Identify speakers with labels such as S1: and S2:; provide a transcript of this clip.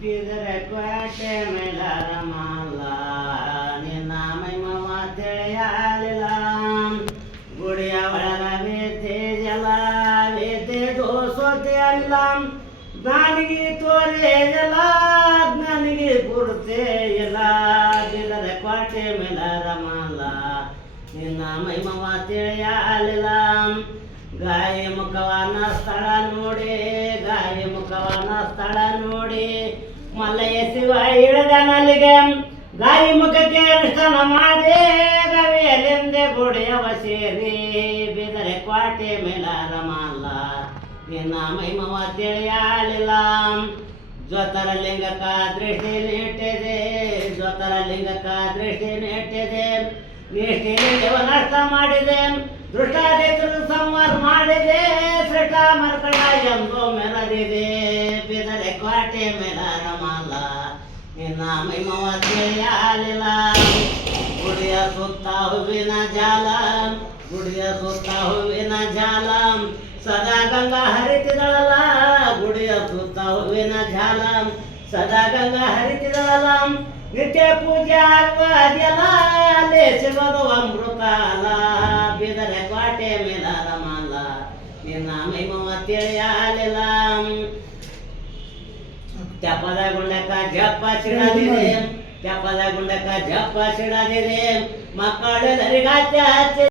S1: ಬೀದರ ಕೋಟೆ ಮೇಲಾರ ಮಾಲ ನಿನ್ನ ಮೈಮವ ತಿಳಿಯಲಿಲ್ಲ ಗುಡಿಯ ಒಳಗ ವೇತೆ ಜಲ ವೇತೆ ದೋಸೋತೆ ಅಲ್ಲ ನನಗೆ ತೋರೆ ಜಲ ನನಗೆ ಗುರುತೆ ಇಲ್ಲ ಬೀದರ ಕೋಟೆ ಮೇಲಾರ ಮಾಲ ನಿನ್ನ ಮೈಮವ ತಿಳಿಯಲಿಲ್ಲ ಗಾಯ ಮುಖವನ ಸ್ಥಳ ನೋಡಿ ಗಾಯ ಮುಖವನ ಸ್ಥಳ ನೋಡಿ ಮಲ್ಲಯ್ಯ ಶಿವ ಇಳದನಲ್ಲಿಗೆ ಗಾಯಿ ಮುಖಕ್ಕೆ ಅನುಷ್ಠಾನ ಮಾಡೇ ಗವಿಯಲೆಂದೆ ಗುಡಿಯವ ಸೇರಿ ಬಿದರೆ ಕ್ವಾಟೆ ಮೇಲಾರ ಮಾಲ ನಿನ್ನ ಮೈಮವ ತಿಳಿಯಾಲಿಲ್ಲ. ಜ್ಯೋತರ ಲಿಂಗಕ ದೃಷ್ಟಿ ನೆಟ್ಟಿದೆ ಜ್ಯೋತರ ಲಿಂಗಕ ದೃಷ್ಟಿ ನೆಟ್ಟಿದೆ ನಿಷ್ಠೆ ನಷ್ಟ ಮಾಡಿದೆ ದೃಷ್ಟಾದಿತರು ಸಂವಾದ ಮಾಡಿದೆ. ಸೃಷ್ಟ ಮರ್ಕಡ ಎಂದು ಮೆರೆದಿದೆ ಬಿದರೆ ಕೋಟೆ ಮೇಲಾರ ಮಾಲ ನಿನ್ನ ಮೈಮವ ತಿಳಿಯಲಿಲ್ಲ ಗುಡಿಯ ಸುತ್ತ ಹೂವಿನ ಜಾಲ ಗುಡಿಯ ಸುತ್ತ ಹೂವಿನ ಜಾಲ ಸದಾ ಗಂಗಾ ಹರಿತಿದಳಲ್ಲ ಗುಡಿಯ ಸುತ್ತ ಹೂವಿನ ಜಾಲ ಸದಾ ಗಂಗಾ ಹರಿತಿದಳಲ್ಲ ನಿತ್ಯ ಪೂಜೆ ಆಗುವುದಿಲ್ಲ ಅಲ್ಲಿ ಸಿಗೋದು ಅಮೃತ ಅಲ್ಲ ಬಿದರೆ ಕೋಟೆ ಮೇಲಾರ ಮಾಲ ನಿನ್ನ నామేమో తెలియాలెలాం
S2: తెప్పద గుండక జప్ప సిడదిరేం తెప్పద గుండక జప్ప సిడదిరేం మక్కడు దరిగా